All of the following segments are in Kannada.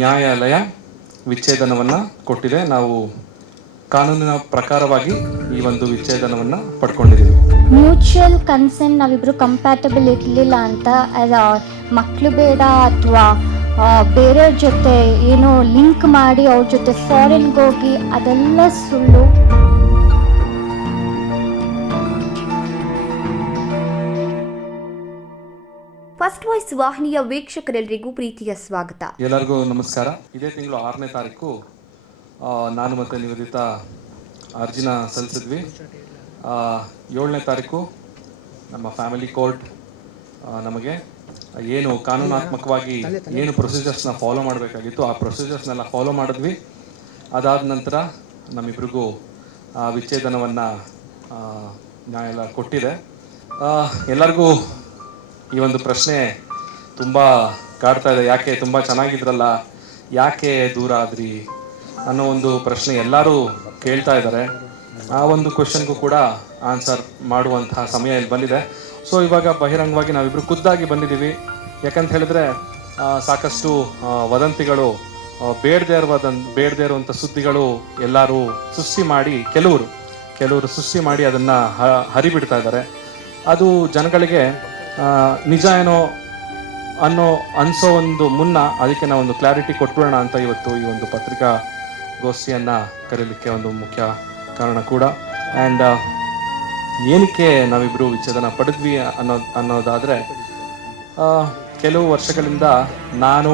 ನ್ಯಾಯಾಲಯ ವಿಚ್ಛೇದನವನ್ನು ಕೊಟ್ಟಿದೆ. ನಾವು ಕಾನೂನಿನ ಪ್ರಕಾರವಾಗಿ ಈ ಒಂದು ವಿಚ್ಛೇದನವನ್ನು ಪಡ್ಕೊಂಡಿದ್ದೀವಿ. ಮ್ಯೂಚುವಲ್ ಕನ್ಸೆಂಟ್ ನಾವಿಬ್ರು ಕಂಪ್ಯಾಟಬಲ್ ಇರಲಿಲ್ಲ ಅಂತ ಮಕ್ಕಳು ಬೇಡ ಅಥವಾ ಬೇರೆಯವ್ರ ಜೊತೆ ಏನೋ ಲಿಂಕ್ ಮಾಡಿ ಅವ್ರ ಜೊತೆ ಫಾರಿನ್ಗೆ ಹೋಗಿ ಅದೆಲ್ಲ ಸುಳ್ಳು. ಫಸ್ಟ್ ವಾಯ್ಸ್ ವಾಹಿನಿಯ ವೀಕ್ಷಕರೆಲ್ಲರಿಗೂ ಪ್ರೀತಿಯ ಸ್ವಾಗತ. ಎಲ್ಲರಿಗೂ ನಮಸ್ಕಾರ. ಇದೇ ತಿಂಗಳು ಆರನೇ ತಾರೀಕು ನಾನು ಮತ್ತು ನಿವೇದಿತ ಅರ್ಜಿನ ಸಲ್ಲಿಸಿದ್ವಿ. ಏಳನೇ ತಾರೀಕು ನಮ್ಮ ಫ್ಯಾಮಿಲಿ ಕೋರ್ಟ್ ನಮಗೆ ಏನು ಕಾನೂನಾತ್ಮಕವಾಗಿ ಏನು ಪ್ರೊಸೀಜರ್ಸ್ನ ಫಾಲೋ ಮಾಡಬೇಕಾಗಿತ್ತು, ಆ ಪ್ರೊಸೀಜರ್ಸ್ನೆಲ್ಲ ಫಾಲೋ ಮಾಡಿದ್ವಿ. ಅದಾದ ನಂತರ ನಮ್ಮಿಬ್ರಿಗೂ ವಿಚ್ಛೇದನವನ್ನು ನ್ಯಾಯಾಲಯ ಕೊಟ್ಟಿದೆ. ಎಲ್ಲರಿಗೂ ಈ ಒಂದು ಪ್ರಶ್ನೆ ತುಂಬ ಕಾಡ್ತಾ ಇದೆ. ಯಾಕೆ ತುಂಬ ಚೆನ್ನಾಗಿದ್ರಲ್ಲ, ಯಾಕೆ ದೂರ ಆದ್ರಿ ಅನ್ನೋ ಒಂದು ಪ್ರಶ್ನೆ ಎಲ್ಲರೂ ಕೇಳ್ತಾ ಇದ್ದಾರೆ. ಆ ಒಂದು ಕ್ವಶನ್ಗೂ ಕೂಡ ಆನ್ಸರ್ ಮಾಡುವಂತಹ ಸಮಯ ಇಲ್ಲಿ ಬಂದಿದೆ. ಸೊ ಇವಾಗ ಬಹಿರಂಗವಾಗಿ ನಾವಿಬ್ರು ಖುದ್ದಾಗಿ ಬಂದಿದ್ದೀವಿ. ಯಾಕಂತ ಹೇಳಿದ್ರೆ ಸಾಕಷ್ಟು ವದಂತಿಗಳು ಬೇಡದೇ ಇರುವದನ್ ಬೇಡದೇ ಇರುವಂಥ ಸುದ್ದಿಗಳು ಎಲ್ಲರೂ ಸೃಷ್ಟಿ ಮಾಡಿ, ಕೆಲವರು ಕೆಲವರು ಸೃಷ್ಟಿ ಮಾಡಿ ಅದನ್ನ ಹರಿಬಿಡ್ತಾ ಇದ್ದಾರೆ. ಅದು ಜನಗಳಿಗೆ ನಿಜ ಏನೋ ಅನ್ನೋ ಅನ್ಸೋ ಒಂದು ಮುನ್ನ ಅದಕ್ಕೆ ನಾವು ಒಂದು ಕ್ಲಾರಿಟಿ ಕೊಟ್ಬಿಡೋಣ ಅಂತ ಇವತ್ತು ಈ ಒಂದು ಪತ್ರಿಕಾ ಗೋಷ್ಠಿಯನ್ನ ಕರೀಲಿಕ್ಕೆ ಒಂದು ಮುಖ್ಯ ಕಾರಣ ಕೂಡ. ಆ್ಯಂಡ್ ಏನಕ್ಕೆ ನಾವಿಬ್ರು ವಿಚ್ಛೇದನ ಪಡೆದ್ವಿ ಅನ್ನೋ, ಅನ್ನೋದಾದ್ರೆ ಕೆಲವು ವರ್ಷಗಳಿಂದ ನಾನು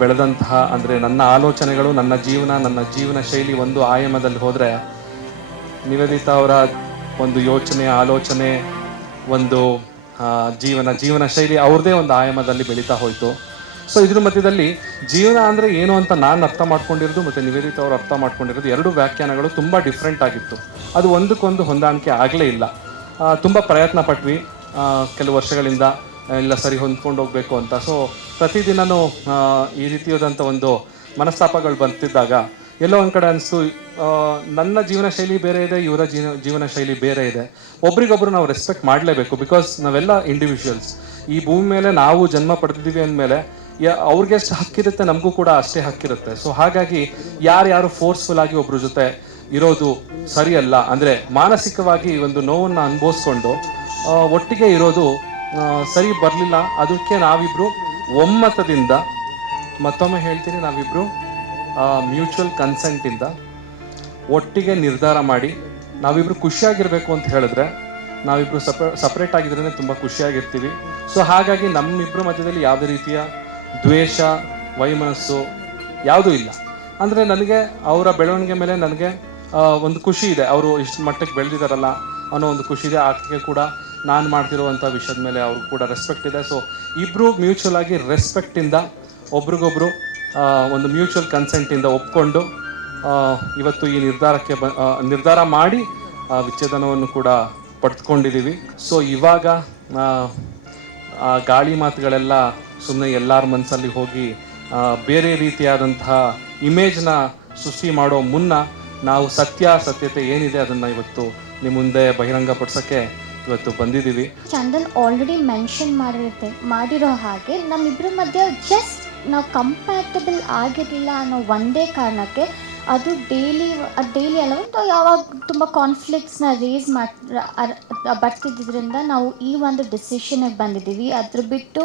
ಬೆಳೆದಂತಹ ಅಂದರೆ ನನ್ನ ಆಲೋಚನೆಗಳು, ನನ್ನ ಜೀವನ ನನ್ನ ಜೀವನ ಶೈಲಿ ಒಂದು ಆಯಾಮದಲ್ಲಿ ಹೋದರೆ ನಿವೇದಿತಾ ಅವರ ಒಂದು ಯೋಚನೆ, ಆಲೋಚನೆ, ಒಂದು ಜೀವನ ಜೀವನ ಶೈಲಿ ಅವ್ರದ್ದೇ ಒಂದು ಆಯಾಮದಲ್ಲಿ ಬೆಳೀತಾ ಹೋಯಿತು. ಸೊ ಇದ್ರ ಮಧ್ಯದಲ್ಲಿ ಜೀವನ ಅಂದರೆ ಏನು ಅಂತ ನಾನು ಅರ್ಥ ಮಾಡ್ಕೊಂಡಿರೋದು ಮತ್ತು ನಿವೇದಿತ ಅವರು ಅರ್ಥ ಮಾಡ್ಕೊಂಡಿರೋದು ಎರಡು ವ್ಯಾಖ್ಯಾನಗಳು ತುಂಬ ಡಿಫ್ರೆಂಟ್ ಆಗಿತ್ತು. ಅದು ಒಂದಕ್ಕೊಂದು ಹೊಂದಾಣಿಕೆ ಆಗಲೇ ಇಲ್ಲ. ತುಂಬ ಪ್ರಯತ್ನ ಪಟ್ವಿ ಕೆಲವು ವರ್ಷಗಳಿಂದ ಎಲ್ಲ ಸರಿ ಹೊಂದ್ಕೊಂಡು ಹೋಗಬೇಕು ಅಂತ. ಸೊ ಪ್ರತಿದಿನನೂ ಈ ರೀತಿಯಾದಂಥ ಒಂದು ಮನಸ್ತಾಪಗಳು ಬರ್ತಿದ್ದಾಗ ಎಲ್ಲೋ ಒಂದು ಕಡೆ ಅನಿಸ್ತು ನನ್ನ ಜೀವನ ಶೈಲಿ ಬೇರೆ ಇದೆ, ಇವರ ಜೀವ, ಜೀವನ ಶೈಲಿ ಬೇರೆ ಇದೆ. ಒಬ್ರಿಗೊಬ್ರು ನಾವು ರೆಸ್ಪೆಕ್ಟ್ ಮಾಡಲೇಬೇಕು ಬಿಕಾಸ್ ನಾವೆಲ್ಲ ಇಂಡಿವಿಜುವಲ್ಸ್ ಈ ಭೂಮಿ ಮೇಲೆ ನಾವು ಜನ್ಮ ಪಡೆದಿದ್ದೀವಿ ಅಂದಮೇಲೆ ಅವ್ರಿಗೆ ಎಷ್ಟು ಹಕ್ಕಿರುತ್ತೆ, ನಮಗೂ ಕೂಡ ಅಷ್ಟೇ ಹಕ್ಕಿರುತ್ತೆ. ಸೊ ಹಾಗಾಗಿ ಯಾರ್ಯಾರು ಫೋರ್ಸ್ಫುಲ್ ಆಗಿ ಒಬ್ರ ಜೊತೆ ಇರೋದು ಸರಿಯಲ್ಲ. ಅಂದರೆ ಮಾನಸಿಕವಾಗಿ ಒಂದು ನೋವನ್ನು ಅನುಭವಿಸ್ಕೊಂಡು ಒಟ್ಟಿಗೆ ಇರೋದು ಸರಿ ಬರಲಿಲ್ಲ, ಅದಕ್ಕೆ ನಾವಿಬ್ರು ಒಮ್ಮತದಿಂದ ಮತ್ತೊಮ್ಮೆ ಹೇಳ್ತೀನಿ, ನಾವಿಬ್ರು ಮ್ಯೂಚುವಲ್ ಕನ್ಸೆಂಟಿಂದ ಒಟ್ಟಿಗೆ ನಿರ್ಧಾರ ಮಾಡಿ ನಾವಿಬ್ರು ಖುಷಿಯಾಗಿರ್ಬೇಕು ಅಂತ ಹೇಳಿದ್ರೆ ನಾವಿಬ್ರು ಸಪ್ರೇ ಸಪ್ರೇಟ್ ಆಗಿದ್ರೇ ತುಂಬ ಖುಷಿಯಾಗಿರ್ತೀವಿ. ಸೊ ಹಾಗಾಗಿ ನಮ್ಮಿಬ್ಬರ ಮಧ್ಯದಲ್ಲಿ ಯಾವುದೇ ರೀತಿಯ ದ್ವೇಷ, ವೈಮನಸ್ಸು ಯಾವುದೂ ಇಲ್ಲ. ಅಂದರೆ ನನಗೆ ಅವರ ಬೆಳವಣಿಗೆ ಮೇಲೆ ನನಗೆ ಒಂದು ಖುಷಿ ಇದೆ. ಅವರು ಇಷ್ಟು ಮಟ್ಟಕ್ಕೆ ಬೆಳೆದಿದ್ದಾರಲ್ಲ ಅನ್ನೋ ಒಂದು ಖುಷಿ ಇದೆ. ಆಕೆಗೆ ಕೂಡ ನಾನು ಮಾಡ್ತಿರುವಂಥ ವಿಷಯದ ಮೇಲೆ ಅವ್ರಿಗೆ ಕೂಡ ರೆಸ್ಪೆಕ್ಟ್ ಇದೆ. ಸೊ ಇಬ್ಬರು ಮ್ಯೂಚುವಲ್ ಆಗಿ ರೆಸ್ಪೆಕ್ಟಿಂದ ಒಬ್ರಿಗೊಬ್ರು ಒಂದು ಮ್ಯೂಚುವಲ್ ಕನ್ಸೆಂಟಿಂದ ಒಪ್ಕೊಂಡು ಇವತ್ತು ಈ ನಿರ್ಧಾರಕ್ಕೆ ಬ ನಿರ್ಧಾರ ಮಾಡಿ ವಿಚ್ಛೇದನವನ್ನು ಕೂಡ ಪಡೆದುಕೊಂಡಿದ್ದೀವಿ. ಸೊ ಇವಾಗ ಗಾಳಿ ಮಾತುಗಳೆಲ್ಲ ಸುಮ್ಮನೆ ಎಲ್ಲರ ಮನಸ್ಸಲ್ಲಿ ಹೋಗಿ ಬೇರೆ ರೀತಿಯಾದಂತಹ ಇಮೇಜ್ನ ಸೃಷ್ಟಿ ಮಾಡೋ ಮುನ್ನ ನಾವು ಸತ್ಯ, ಸತ್ಯತೆ ಏನಿದೆ ಅದನ್ನು ಇವತ್ತು ನಿಮ್ಮ ಮುಂದೆ ಬಹಿರಂಗಪಡಿಸೋಕ್ಕೆ ಇವತ್ತು ಬಂದಿದ್ದೀವಿ. ಚಂದನ್ ಆಲ್ರೆಡಿ ಮೆನ್ಷನ್ ಮಾಡಿರುತ್ತೆ, ಮಾಡಿರೋ ಹಾಗೆ ನಮ್ಮಿಬ್ಬರ ಮಧ್ಯೆ ಜಸ್ಟ್ ನಾವು ಕಂಪ್ಯಾಟಬಲ್ ಆಗಿರಲಿಲ್ಲ ಅನ್ನೋ ಒಂದೇ ಕಾರಣಕ್ಕೆ ಅದು ಡೈಲಿ ಅದು ಡೈಲಿ ಅಲ್ಲ, ಒಂದು ಯಾವಾಗ ತುಂಬ ಕಾನ್ಫ್ಲಿಕ್ಟ್ಸ್ನ ರೇಸ್ ಮಾಡಿ ಬರ್ತಿದ್ದರಿಂದ ನಾವು ಈ ಒಂದು ಡಿಸಿಷನಿಗೆ ಬಂದಿದ್ದೀವಿ. ಅದ್ರ ಬಿಟ್ಟು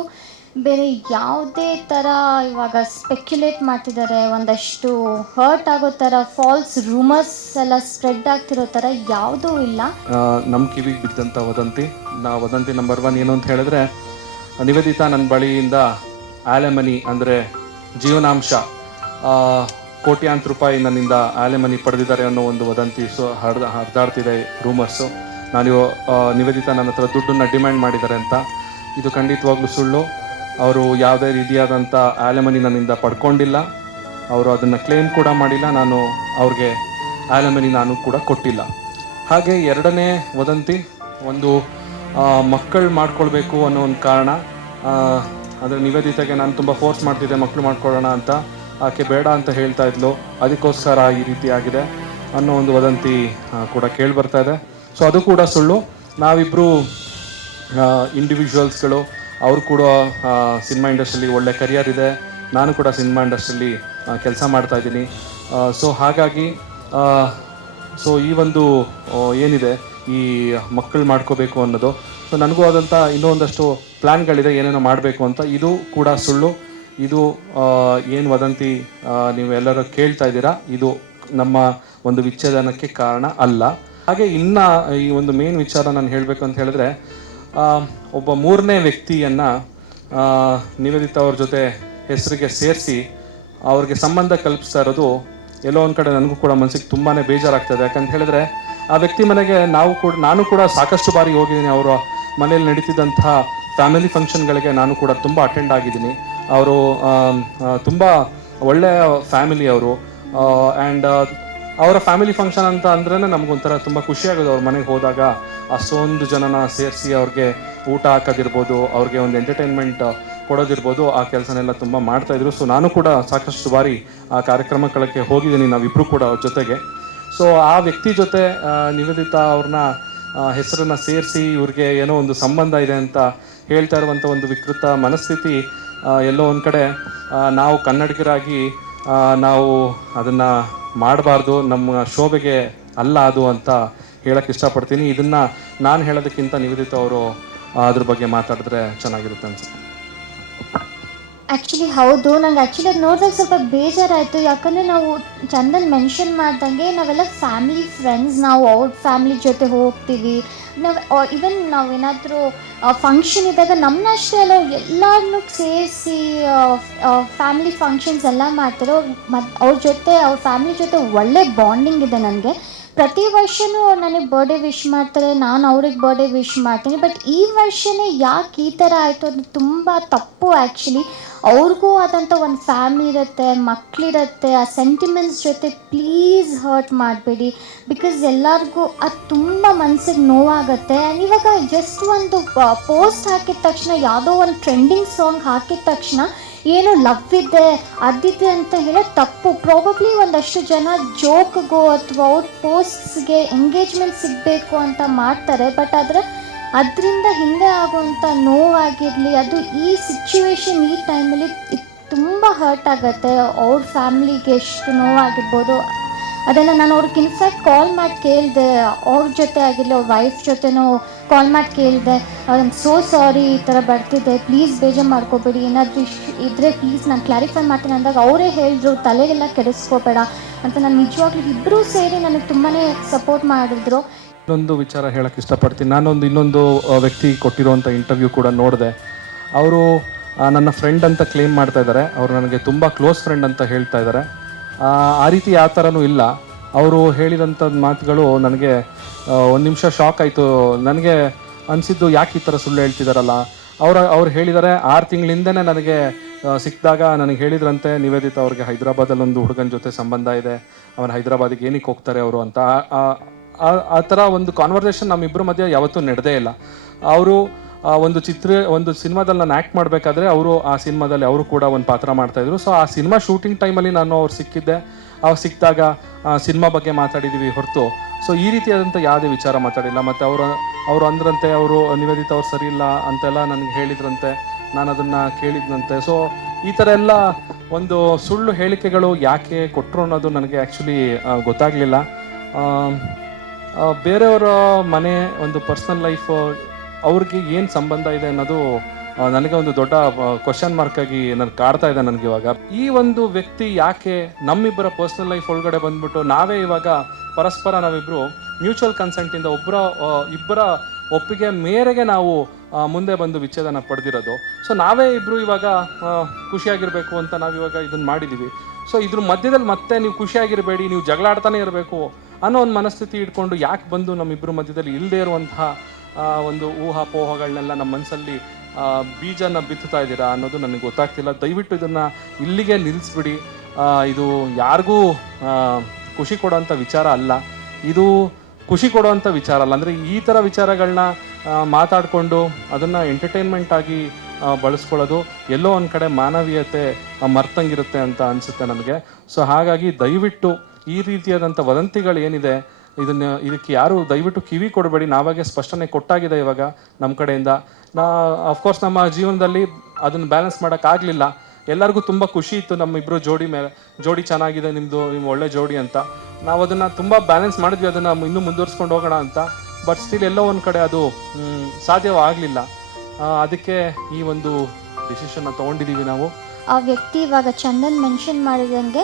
ಬೇರೆ ಯಾವುದೇ ಥರ ಇವಾಗ ಸ್ಪೆಕ್ಯುಲೇಟ್ ಮಾಡ್ತಿದ್ದಾರೆ, ಒಂದಷ್ಟು ಹರ್ಟ್ ಆಗೋ ಥರ ಫಾಲ್ಸ್ ರೂಮರ್ಸ್ ಎಲ್ಲ ಸ್ಪ್ರೆಡ್ ಆಗ್ತಿರೋ ಥರ ಯಾವುದೂ ಇಲ್ಲ. ನಮ್ಮ ಕಿವಿಗೆ ಬಿದ್ದಂಥ ವದಂತಿ. ನಾ ವದಂತಿ ನಂಬರ್ ಒನ್ ಏನು ಅಂತ ಹೇಳಿದ್ರೆ, ನಿವೇದಿತಾ ನನ್ನ ಬಳಿಯಿಂದ ಆಲೆಮನಿ ಅಂದರೆ ಜೀವನಾಂಶ. ಕೋಟ್ಯಾಂತರ ರೂಪಾಯಿ ನನ್ನಿಂದ ಆಲೆಮನಿ ಪಡೆದಿದ್ದಾರೆ ಅನ್ನೋ ಒಂದು ವದಂತಿ ಸೊ ಹರಿದ ಹರಿದಾಡ್ತಿದೆ ರೂಮರ್ಸು ನಾನು ನಿವೇದಿತ ನನ್ನ ಹತ್ರ ದುಡ್ಡನ್ನು ಡಿಮ್ಯಾಂಡ್ ಮಾಡಿದ್ದಾರೆ ಅಂತ. ಇದು ಖಂಡಿತವಾಗ್ಲೂ ಸುಳ್ಳು. ಅವರು ಯಾವುದೇ ರೀತಿಯಾದಂಥ ಆಲೆಮನಿ ನನ್ನಿಂದ ಪಡ್ಕೊಂಡಿಲ್ಲ. ಅವರು ಅದನ್ನು ಕ್ಲೇಮ್ ಕೂಡ ಮಾಡಿಲ್ಲ. ನಾನು ಅವ್ರಿಗೆ ಆಲೆಮನಿ ನಾನು ಕೂಡ ಕೊಟ್ಟಿಲ್ಲ. ಹಾಗೆ ಎರಡನೇ ವದಂತಿ, ಒಂದು ಮಕ್ಕಳು ಮಾಡ್ಕೊಳ್ಬೇಕು ಅನ್ನೋ ಒಂದು ಕಾರಣ. ಅಂದರೆ ನಿವೇದಿತೆಗೆ ನಾನು ತುಂಬ ಫೋರ್ಸ್ ಮಾಡ್ತಿದ್ದೆ, ಮಕ್ಕಳು ಮಾಡ್ಕೊಳ್ಳೋಣ ಅಂತ. ಆಕೆ ಬೇಡ ಅಂತ ಹೇಳ್ತಾ ಇದ್ಲು. ಅದಕ್ಕೋಸ್ಕರ ಈ ರೀತಿ ಆಗಿದೆ ಅನ್ನೋ ಒಂದು ವದಂತಿ ಕೂಡ ಕೇಳಿ ಬರ್ತಾ ಇದೆ. ಸೊ ಅದು ಕೂಡ ಸುಳ್ಳು. ನಾವಿಬ್ಬರು ಇಂಡಿವಿಜುವಲ್ಸ್ಗಳು ಅವರು ಕೂಡ ಸಿನಿಮಾ ಇಂಡಸ್ಟ್ರಿಯಲ್ಲಿ ಒಳ್ಳೆ ಕರಿಯರ್ ಇದೆ. ನಾನು ಕೂಡ ಸಿನಿಮಾ ಇಂಡಸ್ಟ್ರಿಯಲ್ಲಿ ಕೆಲಸ ಮಾಡ್ತಾ ಇದ್ದೀನಿ. ಸೊ ಹಾಗಾಗಿ ಸೊ ಈ ಒಂದು ಏನಿದೆ, ಈ ಮಕ್ಕಳು ಮಾಡ್ಕೋಬೇಕು ಅನ್ನೋದು ಸೊ ನನಗೂ ಆದಂಥ ಇನ್ನೂ ಒಂದಷ್ಟು ಪ್ಲ್ಯಾನ್ಗಳಿದೆ ಏನೇನೋ ಮಾಡಬೇಕು ಅಂತ. ಇದು ಕೂಡ ಸುಳ್ಳು. ಇದು ಏನು ವದಂತಿ ನೀವೆಲ್ಲರೂ ಕೇಳ್ತಾ ಇದ್ದೀರಾ? ಇದು ನಮ್ಮ ಒಂದು ವಿಚ್ಛೇದನಕ್ಕೆ ಕಾರಣ ಅಲ್ಲ. ಹಾಗೆ ಇನ್ನ ಈ ಒಂದು ಮೇನ್ ವಿಚಾರ ನಾನು ಹೇಳಬೇಕು ಅಂತ ಹೇಳಿದ್ರೆ ಒಬ್ಬ ಮೂರನೇ ವ್ಯಕ್ತಿಯನ್ನ ನಿವೇದಿತ ಅವ್ರ ಜೊತೆ ಹೆಸರಿಗೆ ಸೇರಿಸಿ ಅವ್ರಿಗೆ ಸಂಬಂಧ ಕಲ್ಪಿಸ್ತಾ ಇರೋದು ಎಲ್ಲೋ ಒಂದು ಕಡೆ ನನಗೂ ಕೂಡ ಮನಸ್ಸಿಗೆ ತುಂಬಾನೇ ಬೇಜಾರಾಗ್ತದೆ ಯಾಕಂತ ಹೇಳಿದ್ರೆ, ಆ ವ್ಯಕ್ತಿ ಮನೆಗೆ ನಾವು ಕೂಡ, ನಾನು ಕೂಡ ಸಾಕಷ್ಟು ಬಾರಿ ಹೋಗಿದ್ದೀನಿ. ಅವರ ಮನೆಯಲ್ಲಿ ನಡೀತಿದ್ದಂಥ ಫ್ಯಾಮಿಲಿ ಫಂಕ್ಷನ್ಗಳಿಗೆ ನಾನು ಕೂಡ ತುಂಬ ಅಟೆಂಡ್ ಆಗಿದ್ದೀನಿ. ಅವರು ತುಂಬ ಒಳ್ಳೆಯ ಫ್ಯಾಮಿಲಿ ಅವರು. ಆ್ಯಂಡ್ ಅವರ ಫ್ಯಾಮಿಲಿ ಫಂಕ್ಷನ್ ಅಂತ ಅಂದ್ರೇ ನಮಗೊಂಥರ ತುಂಬ ಖುಷಿ ಆಗೋದು ಅವ್ರ ಮನೆಗೆ ಹೋದಾಗ. ಅಷ್ಟೊಂದು ಜನನ ಸೇರಿಸಿ ಅವ್ರಿಗೆ ಊಟ ಹಾಕೋದಿರ್ಬೋದು, ಅವ್ರಿಗೆ ಒಂದು ಎಂಟರ್ಟೈನ್ಮೆಂಟ್ ಕೊಡೋದಿರ್ಬೋದು, ಆ ಕೆಲಸನೆಲ್ಲ ತುಂಬ ಮಾಡ್ತಾ ಇದ್ರು. ಸೊ ನಾನು ಕೂಡ ಸಾಕಷ್ಟು ಬಾರಿ ಆ ಕಾರ್ಯಕ್ರಮಗಳಿಗೆ ಹೋಗಿದ್ದೀನಿ ನಾವಿಬ್ರು ಕೂಡ ಅವ್ರ ಜೊತೆಗೆ. ಸೊ ಆ ವ್ಯಕ್ತಿ ಜೊತೆ ನಿವೇದಿತಾ ಅವ್ರನ್ನ ಹೆಸರನ್ನ ಸೇರಿಸಿ ಇವ್ರಿಗೆ ಏನೋ ಒಂದು ಸಂಬಂಧ ಇದೆ ಅಂತ ಹೇಳ್ತಾ ಇರುವಂಥ ಒಂದು ವಿಕೃತ ಮನಸ್ಥಿತಿ ಎಲ್ಲೋ ಒಂದು ಕಡೆ ನಾವು ಕನ್ನಡಿಗರಾಗಿ ನಾವು ಅದನ್ನ ಮಾಡಬಾರ್ದು, ನಮ್ಮ ಶೋಭೆಗೆ ಅಲ್ಲ ಅದು ಅಂತ ಹೇಳಕ್ಕೆ ಇಷ್ಟಪಡ್ತೀನಿ. ಇದನ್ನ ನಾನು ಹೇಳೋದಕ್ಕಿಂತ ನಿವೇದಿತ ಅವರು ಅದ್ರ ಬಗ್ಗೆ ಮಾತಾಡಿದ್ರೆ ಚೆನ್ನಾಗಿರುತ್ತೆ ಅನ್ಸುತ್ತೆ. ಆ್ಯಕ್ಚುಲಿ ಹೌದು. ನಂಗೆ ಆ್ಯಕ್ಚುಲಿ ಅದು ನೋಡಿದಾಗ ಸ್ವಲ್ಪ ಬೇಜಾರಾಯಿತು. ಯಾಕಂದರೆ ನಾವು ಚಂದನ್ ಮೆನ್ಷನ್ ಮಾಡ್ದಂಗೆ ನಾವೆಲ್ಲ ಫ್ಯಾಮಿಲಿ ಫ್ರೆಂಡ್ಸ್ ನಾವು ಅವ್ರ ಫ್ಯಾಮಿಲಿ ಜೊತೆ ಹೋಗ್ತೀವಿ. ನಾವು ಈವನ್ ನಾವೇನಾದರೂ ಫಂಕ್ಷನ್ ಇದ್ದಾಗ ನಮ್ಮನ್ನ ಅಷ್ಟೇ ಅಲ್ಲ ಎಲ್ಲರನ್ನೂ ಸೇರಿಸಿ ಫ್ಯಾಮಿಲಿ ಫಂಕ್ಷನ್ಸ್ ಎಲ್ಲ ಮಾಡ್ತಾರೋ ಮತ್ತು ಅವ್ರ ಜೊತೆ, ಅವ್ರ ಫ್ಯಾಮಿಲಿ ಜೊತೆ ಒಳ್ಳೆ ಬಾಂಡಿಂಗ್ ಇದೆ ನನಗೆ. ಪ್ರತಿ ವರ್ಷವೂ ನನಗೆ ಬರ್ಡೇ ವಿಶ್ ಮಾಡ್ತಾರೆ, ನಾನು ಅವ್ರಿಗೆ ಬರ್ಡೇ ವಿಶ್ ಮಾಡ್ತೀನಿ ಬಟ್ ಈ ವರ್ಷನೇ ಯಾಕೆ ಈ ಥರ ಆಯಿತು ಅದು ತುಂಬ ತಪ್ಪು ಆ್ಯಕ್ಚುಲಿ ಅವ್ರಿಗೂ ಆದಂಥ ಒಂದು ಫ್ಯಾಮಿಲಿ ಇರುತ್ತೆ ಮಕ್ಕಳಿರುತ್ತೆ ಆ ಸೆಂಟಿಮೆಂಟ್ಸ್ ಜೊತೆ ಪ್ಲೀಸ್ ಹರ್ಟ್ ಮಾಡಬೇಡಿ ಬಿಕಾಸ್ ಎಲ್ಲರಿಗೂ ಅದು ತುಂಬ ಮನಸ್ಸಿಗೆ ನೋವಾಗುತ್ತೆ. ಆ್ಯಂಡ್ ಇವಾಗ ಜಸ್ಟ್ ಒಂದು ಪೋಸ್ಟ್ ಹಾಕಿದ ತಕ್ಷಣ, ಯಾವುದೋ ಒಂದು ಟ್ರೆಂಡಿಂಗ್ ಸಾಂಗ್ ಹಾಕಿದ ತಕ್ಷಣ ಏನು ಲವ್ ಇದೆ ಅದಿದೆ ಅಂತ ಹೇಳಿ ತಪ್ಪು. ಪ್ರಾಬಬ್ಲಿ ಒಂದಷ್ಟು ಜನ ಜೋಕ್ಗೋ ಅಥವಾ ಅವ್ರ ಪೋಸ್ಟ್ಸ್ಗೆ ಎಂಗೇಜ್ಮೆಂಟ್ ಸಿಗಬೇಕು ಅಂತ ಮಾಡ್ತಾರೆ ಬಟ್ ಆದರೆ ಅದರಿಂದ ಹಿಂದೆ ಆಗುವಂಥ ನೋವಾಗಿರಲಿ, ಅದು ಈ ಸಿಚುವೇಶನ್ ಈ ಟೈಮಲ್ಲಿ ತುಂಬ ಹರ್ಟ್ ಆಗುತ್ತೆ. ಅವ್ರ ಫ್ಯಾಮ್ಲಿಗೆ ಎಷ್ಟು ನೋವಾಗಿರ್ಬೋದು ಅದನ್ನು ನಾನು ಅವ್ರಿಗೆ ಇನ್ಫ್ಯಾಕ್ಟ್ ಕಾಲ್ ಮಾಡಿ ಕೇಳಿದೆ. ಅವ್ರ ಜೊತೆ ಆಗಿರಲಿ ಅವ್ರ ವೈಫ್ ಜೊತೆನೂ ಕಾಲ್ ಮಾಡಿ ಕೇಳಿದೆ. ಐ ಸೋ ಸಾರಿ ಈ ಥರ ಬರ್ತಿದ್ದೆ ಪ್ಲೀಸ್ ಬೇಜಾರು ಮಾಡ್ಕೋಬೇಡಿ. ಏನಾದರೂ ಇದ್ದರೆ ಪ್ಲೀಸ್ ನಾನು ಕ್ಲಾರಿಫೈ ಮಾಡ್ತೀನಿ. ಅಂದಾಗ ಅವರೇ ಹೇಳಿದ್ರು, ತಲೆಗೆಲ್ಲ ಕೆಡಿಸ್ಕೋಬೇಡ. ಅಂತ ನಾನು ನಿಜವಾಗ್ಲೂ ಇಬ್ಬರೂ ಸೇರಿ ನನಗೆ ತುಂಬಾ ಸಪೋರ್ಟ್ ಮಾಡಿದ್ರು. ಇನ್ನೊಂದು ವಿಚಾರ ಹೇಳಕ್ಕೆ ಇಷ್ಟಪಡ್ತೀನಿ. ನಾನೊಂದು ಇನ್ನೊಂದು ವ್ಯಕ್ತಿ ಕೊಟ್ಟಿರುವಂಥ ಇಂಟರ್ವ್ಯೂ ಕೂಡ ನೋಡಿದೆ. ಅವರು ನನ್ನ ಫ್ರೆಂಡ್ ಅಂತ ಕ್ಲೇಮ್ ಮಾಡ್ತಾ ಇದ್ದಾರೆ ಅವರು ನನಗೆ ತುಂಬ ಕ್ಲೋಸ್ ಫ್ರೆಂಡ್ ಅಂತ ಹೇಳ್ತಾ ಇದ್ದಾರೆ ಆ, ರೀತಿ ಆ ಥರನೂ ಇಲ್ಲ. ಅವರು ಹೇಳಿದಂಥ ಮಾತುಗಳು ನನಗೆ ಒಂದು ನಿಮಿಷ ಶಾಕ್ ಆಯಿತು. ನನಗೆ ಅನಿಸಿದ್ದು ಯಾಕೆ ಈ ಥರ ಸುಳ್ಳು ಹೇಳ್ತಿದಾರಲ್ಲ? ಅವರು ಅವ್ರು ಹೇಳಿದ್ದಾರೆ ಆರು ತಿಂಗಳಿಂದನೇ ನನಗೆ ಸಿಕ್ಕಿದಾಗ ನನಗೆ ಹೇಳಿದ್ರಂತೆ ನಿವೇದಿತ ಅವ್ರಿಗೆ ಹೈದರಾಬಾದಲ್ಲಿ ಒಂದು ಹುಡುಗನ ಜೊತೆ ಸಂಬಂಧ ಇದೆ. ಅವನು ಹೈದರಾಬಾದಿಗೆ ಏನಕ್ಕೆ ಹೋಗ್ತಾರೆ ಅವರು ಅಂತ. ಆ ಥರ ಒಂದು ಕಾನ್ವರ್ಸೇಷನ್ ನಮ್ಮಿಬ್ಬರ ಮಧ್ಯೆ ಯಾವತ್ತೂ ನಡೆದೇ ಇಲ್ಲ. ಅವರು ಒಂದು ಚಿತ್ರ ಒಂದು ಸಿನಿಮಾದಲ್ಲಿ ನಾನು ಆ್ಯಕ್ಟ್ ಮಾಡಬೇಕಾದ್ರೆ ಅವರು ಆ ಸಿನಿಮಾದಲ್ಲಿ ಅವರು ಕೂಡ ಒಂದು ಪಾತ್ರ ಮಾಡ್ತಾಯಿದ್ರು ಸೊ ಆ ಸಿನಿಮಾ ಶೂಟಿಂಗ್ ಟೈಮಲ್ಲಿ ನಾನು ಅವ್ರು ಸಿಕ್ಕಿದ್ದೆ. ಅವ್ರು ಸಿಕ್ಕಿದಾಗ ಸಿನಿಮಾ ಬಗ್ಗೆ ಮಾತಾಡಿದ್ದೀವಿ ಹೊರತು. ಸೊ ಈ ರೀತಿಯಾದಂಥ ಯಾವುದೇ ವಿಚಾರ ಮಾತಾಡಿಲ್ಲ. ಮತ್ತು ಅವರು ಅವರು ಅಂದ್ರಂತೆ ಅವರು ನಿವೇದಿತ ಅವ್ರು ಸರಿ ಇಲ್ಲ ಅಂತೆಲ್ಲ ನನಗೆ ಹೇಳಿದ್ರಂತೆ. ನಾನು ಅದನ್ನು ಕೇಳಿದ್ನಂತೆ. ಸೊ ಈ ಥರ ಎಲ್ಲ ಒಂದು ಸುಳ್ಳು ಹೇಳಿಕೆಗಳು ಯಾಕೆ ಕೊಟ್ಟರು ಅನ್ನೋದು ನನಗೆ ಆ್ಯಕ್ಚುಲಿ ಗೊತ್ತಾಗಲಿಲ್ಲ. ಆ, ಬೇರೆಯವರ ಮನೆ ಒಂದು ಪರ್ಸನಲ್ ಲೈಫ್ ಅವ್ರಿಗೆ ಏನು ಸಂಬಂಧ ಇದೆ ಅನ್ನೋದು ನನಗೆ ಒಂದು ದೊಡ್ಡ ಕ್ವಶನ್ ಮಾರ್ಕ್ ಆಗಿ ನನ್ ಕಾಡ್ತಾ ಇದೆ ನನಗೆ ಇವಾಗ. ಈ ಒಂದು ವ್ಯಕ್ತಿ ಯಾಕೆ ನಮ್ಮಿಬ್ಬರ ಪರ್ಸನಲ್ ಲೈಫ್ ಒಳಗಡೆ ಬಂದ್ಬಿಟ್ಟು ನಾವೇ ಇವಾಗ ಪರಸ್ಪರ ನಾವಿಬ್ರು ಮ್ಯೂಚುವಲ್ ಕನ್ಸೆಂಟಿಂದ ಒಬ್ಬರ ಇಬ್ಬರ ಒಪ್ಪಿಗೆ ಮೇರೆಗೆ ನಾವು ಮುಂದೆ ಬಂದು ವಿಚ್ಛೇದನ ಪಡೆದಿರೋದು. ಸೊ ನಾವೇ ಇಬ್ರು ಇವಾಗ ಖುಷಿಯಾಗಿರಬೇಕು ಅಂತ ನಾವಿವಾಗ ಇದನ್ನ ಮಾಡಿದೀವಿ. ಸೊ ಇದ್ರ ಮಧ್ಯದಲ್ಲಿ ಮತ್ತೆ ನೀವು ಖುಷಿಯಾಗಿರಬೇಡಿ, ನೀವು ಜಗಳಾಡ್ತಾನೆ ಇರಬೇಕು ಅನ್ನೋ ಒಂದು ಮನಸ್ಥಿತಿ ಇಟ್ಕೊಂಡು ಯಾಕೆ ಬಂದು ನಮ್ಮಿಬ್ಬರ ಮಧ್ಯದಲ್ಲಿ ಇಲ್ಲದೆ ಇರುವಂತಹ ಒಂದು ಊಹಾಪೋಹಗಳನ್ನೆಲ್ಲ ನಮ್ಮ ಮನಸ್ಸಲ್ಲಿ ಬೀಜನ ಬಿತ್ತುತ್ತಾ ಇದ್ದೀರಾ ಅನ್ನೋದು ನನಗೆ ಗೊತ್ತಾಗ್ತಿಲ್ಲ. ದಯವಿಟ್ಟು ಇದನ್ನು ಇಲ್ಲಿಗೆ ನಿಲ್ಲಿಸ್ಬಿಡಿ. ಇದು ಯಾರಿಗೂ ಖುಷಿ ಕೊಡೋಂಥ ವಿಚಾರ ಅಲ್ಲ. ಇದು ಖುಷಿ ಕೊಡುವಂಥ ವಿಚಾರ ಅಲ್ಲ. ಅಂದರೆ ಈ ಥರ ವಿಚಾರಗಳನ್ನ ಮಾತಾಡಿಕೊಂಡು ಅದನ್ನು ಎಂಟರ್ಟೈನ್ಮೆಂಟ್ ಆಗಿ ಆ, ಬಳಸ್ಕೊಳ್ಳೋದು ಎಲ್ಲೋ ಒಂದು ಕಡೆ ಮಾನವೀಯತೆ ಮರ್ತಂಗಿರುತ್ತೆ ಅಂತ ಅನಿಸುತ್ತೆ ನನಗೆ ಸೊ ಹಾಗಾಗಿ ದಯವಿಟ್ಟು ಈ ರೀತಿಯಾದಂಥ ವದಂತಿಗಳು ಏನಿದೆ ಇದನ್ನ ಇದಕ್ಕೆ ಯಾರು ದಯವಿಟ್ಟು ಕಿವಿ ಕೊಡಬೇಡಿ. ನಾವಾಗೆ ಸ್ಪಷ್ಟನೆ ಕೊಟ್ಟಾಗಿದೆ ಇವಾಗ ನಮ್ಮ ಕಡೆಯಿಂದ. ನಾ ಅಫ್ಕೋರ್ಸ್ ನಮ್ಮ ಜೀವನದಲ್ಲಿ ಅದನ್ನು ಬ್ಯಾಲೆನ್ಸ್ ಮಾಡೋಕ್ಕಾಗಲಿಲ್ಲ ಎಲ್ಲರಿಗೂ ತುಂಬ ಖುಷಿ ಇತ್ತು ನಮ್ಮಿಬ್ಬರು ಜೋಡಿ ಮೇಲೆ ಜೋಡಿ ಚೆನ್ನಾಗಿದೆ ನಿಮ್ಮದು ನಿಮ್ಮ ಒಳ್ಳೆ ಜೋಡಿ ಅಂತ. ನಾವು ಅದನ್ನು ತುಂಬ ಬ್ಯಾಲೆನ್ಸ್ ಮಾಡಿದ್ವಿ, ಅದನ್ನು ಇನ್ನೂ ಮುಂದುವರ್ಸ್ಕೊಂಡು ಹೋಗೋಣ ಅಂತ. ಬಟ್ ಸ್ಟಿಲ್ ಎಲ್ಲೋ ಒಂದು ಕಡೆ ಅದು ಸಾಧ್ಯವಾಗಲಿಲ್ಲ. ಅದಕ್ಕೆ ಈ ಒಂದು ಡಿಸಿಷನ್ನ ತೊಗೊಂಡಿದ್ದೀವಿ ನಾವು. ಆ ವ್ಯಕ್ತಿ ಇವಾಗ ಚಂದನ್ ಮೆನ್ಷನ್ ಮಾಡಿದಂಗೆ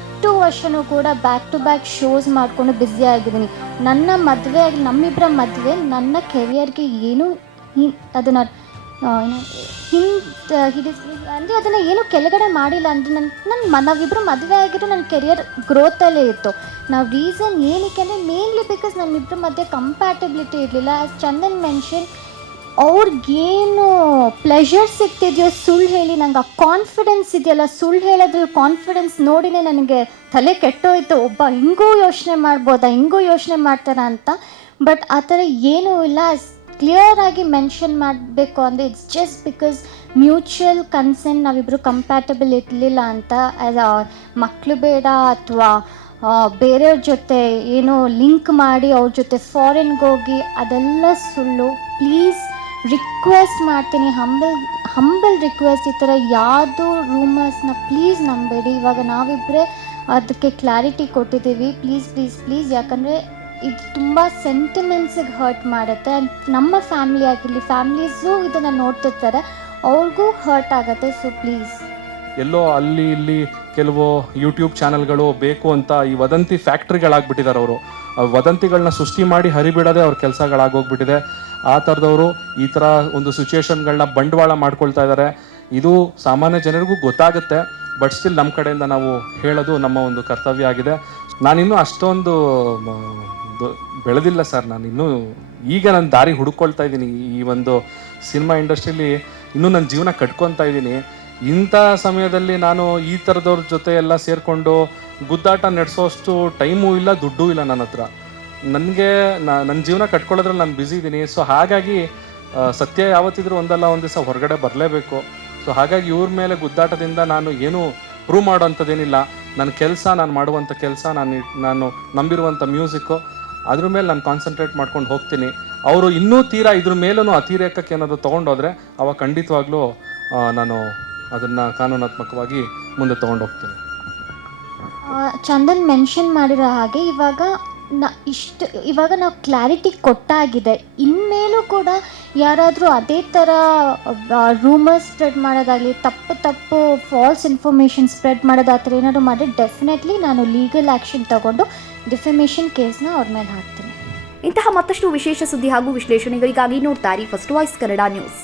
ವರ್ಷನೂ ಕೂಡ ಬ್ಯಾಕ್ ಟು ಬ್ಯಾಕ್ ಶೋಸ್ ಮಾಡಿಕೊಂಡು ಬ್ಯುಸಿ ಆಗಿದ್ದೀನಿ. ನನ್ನ ಮದುವೆ ನಮ್ಮಿಬ್ಬರ ಮದುವೆ ನನ್ನ ಕೆರಿಯರ್ಗೆ ಏನೂ ಅದನ್ನು ಹಿಂದೆ ಹಿಡಿಸ್ ಅಂದರೆ ಅದನ್ನು ಏನು ಕೆಳಗಡೆ ಮಾಡಿಲ್ಲ. ಅಂದರೆ ನನ್ನ ನನ್ನ ನಾವಿಬ್ಬರು ಮದುವೆ ಆಗಿರೋ ನನ್ನ ಕೆರಿಯರ್ ಗ್ರೋತಲ್ಲೇ ಇತ್ತು. ನಾವು ರೀಸನ್ ಏನಕ್ಕೆ ಅಂದರೆ ಮೇನ್ಲಿ ಬಿಕಾಸ್ ನಮ್ಮಿಬ್ಬರ ಮಧ್ಯೆ ಕಂಪ್ಯಾಟಬಿಲಿಟಿ ಇರಲಿಲ್ಲ. ಆ್ಯಸ್ ಚಂದನ್ ಮೆನ್ಷನ್ ಅವ್ರಿಗೇನು ಪ್ಲೆಷರ್ ಸಿಗ್ತಿದೆಯೋ ಸುಳ್ಳು ಹೇಳಿ, ನಂಗೆ ಆ ಕಾನ್ಫಿಡೆನ್ಸ್ ಇದೆಯಲ್ಲ, ಸುಳ್ಳು ಹೇಳೋದ್ರಲ್ಲಿ ಕಾನ್ಫಿಡೆನ್ಸ್ ನೋಡಿನೇ ನನಗೆ ತಲೆ ಕೆಟ್ಟೋಯ್ತು. ಒಬ್ಬ ಹಿಂಗೂ ಯೋಚನೆ ಮಾಡ್ಬೋದಾ, ಹಿಂಗೂ ಯೋಚನೆ ಮಾಡ್ತಾರ ಅಂತ. ಬಟ್ ಆ ಥರ ಏನೂ ಇಲ್ಲ. ಕ್ಲಿಯರ್ ಆಗಿ ಮೆನ್ಷನ್ ಮಾಡಬೇಕು ಅಂದರೆ it's just because mutual consent ನಾವಿಬ್ಬರು ಕಂಪ್ಯಾಟಬಲ್ ಇರಲಿಲ್ಲ ಅಂತ. ಮಕ್ಕಳು ಬೇಡ ಅಥವಾ ಬೇರೆಯವ್ರ ಜೊತೆ ಏನೋ ಲಿಂಕ್ ಮಾಡಿ ಅವ್ರ ಜೊತೆ ಫಾರಿನ್ಗೆ ಹೋಗಿ ಅದೆಲ್ಲ ಸುಳ್ಳು. ಪ್ಲೀಸ್ ರಿಕ್ವೆಸ್ಟ್ ಮಾಡ್ತೀನಿ ಹಂಬಲ್ ಹಂಬಲ್ ರಿಕ್ವೆಸ್ಟ್ ಈ ಥರ ಯಾವುದೋ ರೂಮರ್ಸ್ನ ಪ್ಲೀಸ್ ನಂಬೇಡಿ. ಇವಾಗ ನಾವಿಬ್ಬರೇ ಅದಕ್ಕೆ ಕ್ಲಾರಿಟಿ ಕೊಟ್ಟಿದ್ದೀವಿ. ಪ್ಲೀಸ್ ಪ್ಲೀಸ್ ಪ್ಲೀಸ್ ಯಾಕಂದರೆ ಇದು ತುಂಬ ಸೆಂಟಿಮೆಂಟ್ಸಿಗೆ ಹರ್ಟ್ ಮಾಡುತ್ತೆ. ಆ್ಯಂಡ್ ನಮ್ಮ ಫ್ಯಾಮಿಲಿ ಆಗಿರಲಿ ಫ್ಯಾಮಿಲೀಸು ಇದನ್ನು ನೋಡ್ತಿರ್ತಾರೆ. ಅವ್ರಿಗೂ ಹರ್ಟ್ ಆಗುತ್ತೆ. ಸೊ ಪ್ಲೀಸ್ ಎಲ್ಲೋ ಅಲ್ಲಿ, ಇಲ್ಲಿ ಕೆಲವು ಯೂಟ್ಯೂಬ್ ಚಾನಲ್ಗಳು ಬೇಕು ಅಂತ ಈ ವದಂತಿ ಫ್ಯಾಕ್ಟ್ರಿಗಳಾಗ್ಬಿಟ್ಟಿದ್ದಾರೆ ಅವರು. ವದಂತಿಗಳನ್ನ ಸೃಷ್ಟಿ ಮಾಡಿ ಹರಿಬಿಡೋದೇ ಅವ್ರ ಕೆಲಸಗಳಾಗೋಗ್ಬಿಟ್ಟಿದೆ ಆ ಥರದವರು ಈ ಥರ ಒಂದು ಸಿಚುವೇಷನ್ಗಳನ್ನ ಬಂಡವಾಳ ಮಾಡ್ಕೊಳ್ತಾ ಇದ್ದಾರೆ ಇದು ಸಾಮಾನ್ಯ ಜನರಿಗೂ ಗೊತ್ತಾಗುತ್ತೆ, ಬಟ್ ಸ್ಟಿಲ್ ನಮ್ಮ ಕಡೆಯಿಂದ ನಾವು ಹೇಳೋದು ನಮ್ಮ ಒಂದು ಕರ್ತವ್ಯ ಆಗಿದೆ. ನಾನಿನ್ನೂ ಅಷ್ಟೊಂದು ಬೆಳೆದಿಲ್ಲ ಸರ್ ನಾನು ಇನ್ನೂ, ಈಗ ನಾನು ದಾರಿ ಹುಡುಕೊಳ್ತಾ ಇದ್ದೀನಿ ಈ ಒಂದು ಸಿನಿಮಾ ಇಂಡಸ್ಟ್ರೀಲಿ. ಇನ್ನೂ ನನ್ನ ಜೀವನ ಕಟ್ಕೊತಾ ಇದ್ದೀನಿ. ಇಂಥ ಸಮಯದಲ್ಲಿ ನಾನು ಈ ಥರದವ್ರ ಜೊತೆ ಎಲ್ಲ ಸೇರಿಕೊಂಡು ಗುದ್ದಾಟ ನಡೆಸೋಷ್ಟು ಟೈಮೂ ಇಲ್ಲ, ದುಡ್ಡೂ ಇಲ್ಲ ನನ್ನ ಹತ್ರ. ನನಗೆ ನನ್ನ ಜೀವನ ಕಟ್ಕೊಳ್ಳೋದ್ರಲ್ಲಿ ನಾನು ಬ್ಯುಸಿ ಇದ್ದೀನಿ ಸೊ ಹಾಗಾಗಿ ಸತ್ಯ ಯಾವತ್ತಿದ್ರೂ ಒಂದಲ್ಲ ಒಂದು ದಿವಸ ಹೊರಗಡೆ ಬರಲೇಬೇಕು. ಸೊ ಹಾಗಾಗಿ ಇವ್ರ ಮೇಲೆ ಗುದ್ದಾಟದಿಂದ ನಾನು ಏನು ಪ್ರೂವ್ ಮಾಡೋವಂಥದ್ದೇನಿಲ್ಲ ನನ್ನ ಕೆಲಸ ನಾನು ಮಾಡುವಂಥ ಕೆಲಸ ನಾನು ನಾನು ನಂಬಿರುವಂಥ ಮ್ಯೂಸಿಕ್ಕು ಅದ್ರ ಮೇಲೆ ನಾನು ಕಾನ್ಸಂಟ್ರೇಟ್ ಮಾಡ್ಕೊಂಡು ಹೋಗ್ತೀನಿ. ಅವರು ಇನ್ನೂ ತೀರಾ ಇದ್ರ ಮೇಲೂ ಅತಿರೇಕಕ್ಕೆ ಏನಾದರೂ ತೊಗೊಂಡೋದ್ರೆ ಅವಾಗ ಖಂಡಿತವಾಗ್ಲೂ ನಾನು ಅದನ್ನು ಕಾನೂನಾತ್ಮಕವಾಗಿ ಮುಂದೆ ತೊಗೊಂಡು ಹೋಗ್ತೀನಿ ಆ, ಚಂದನ್ ಮೆನ್ಷನ್ ಮಾಡಿರೋ ಹಾಗೆ ಇವಾಗ ನ ಇಷ್ಟು, ಇವಾಗ ನಾವು ಕ್ಲಾರಿಟಿ ಕೊಟ್ಟಾಗಿದೆ. ಇನ್ಮೇಲೂ ಕೂಡ ಯಾರಾದರೂ ಅದೇ ಥರ ರೂಮರ್ಸ್ ಸ್ಪ್ರೆಡ್ ಮಾಡೋದಾಗಲಿ, ತಪ್ಪು ತಪ್ಪು ಫಾಲ್ಸ್ ಇನ್ಫಾರ್ಮೇಷನ್ ಸ್ಪ್ರೆಡ್ ಮಾಡೋದು ಆ ಥರ ಏನಾದರೂ ಮಾಡಿ ಡೆಫಿನೆಟ್ಲಿ ನಾನು ಲೀಗಲ್ ಆ್ಯಕ್ಷನ್ ತಗೊಂಡು ಡಿಫಮೇಷನ್ ಕೇಸ್ನ ಅವ್ರ ಮೇಲೆ ಹಾಕ್ತೀನಿ. ಇಂತಹ ಮತ್ತಷ್ಟು ವಿಶೇಷ ಸುದ್ದಿ ಹಾಗೂ ವಿಶ್ಲೇಷಣೆಗಳಿಗಾಗಿ ನೋಡ್ತಾರೆ ಫಸ್ಟ್ ವಾಯ್ಸ್ ಕನ್ನಡ ನ್ಯೂಸ್